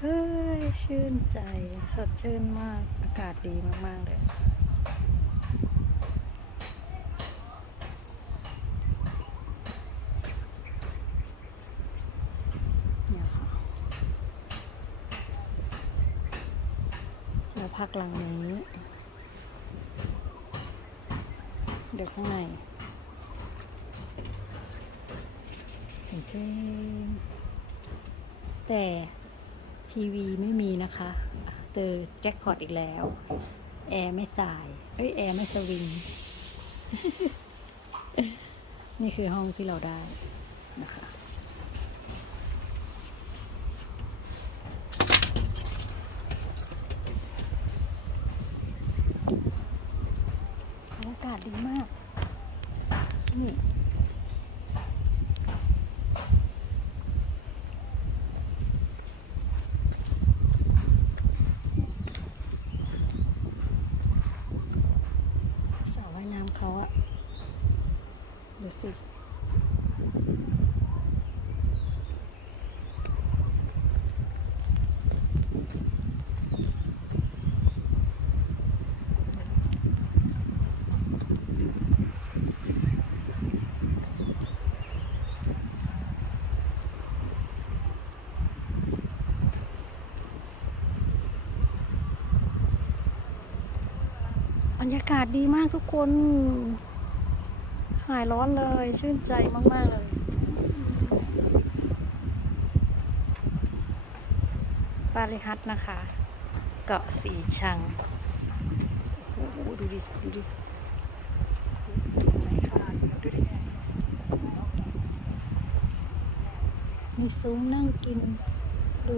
เฮ้ยชื่นใจสดชื่นมากอากาศดีมาก ๆ เลยเนี่ยค่ะเราพักหลังนี้ เดี๋ยวข้างในเช่นแต่ ทีวีไม่มีนะคะ เจอแจ็คพอตอีกแล้ว แอร์ไม่สาย เอ้ย แอร์ไม่สวิง นี่คือห้องที่เราได้นะคะอากาศดีมาก นี่ สระว่ายน้ำ เขาอะดูสิ รยากาศดีมากทุกคน หายร้อนเลย ชื่นใจมาก ๆ เลย ปาริฮัตนะคะ เกาะสีชัง โอ้โห ดูดิ ดูดิมีซุ้มนั่งกิน ดู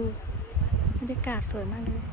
บรรยากาศสวยมากเลย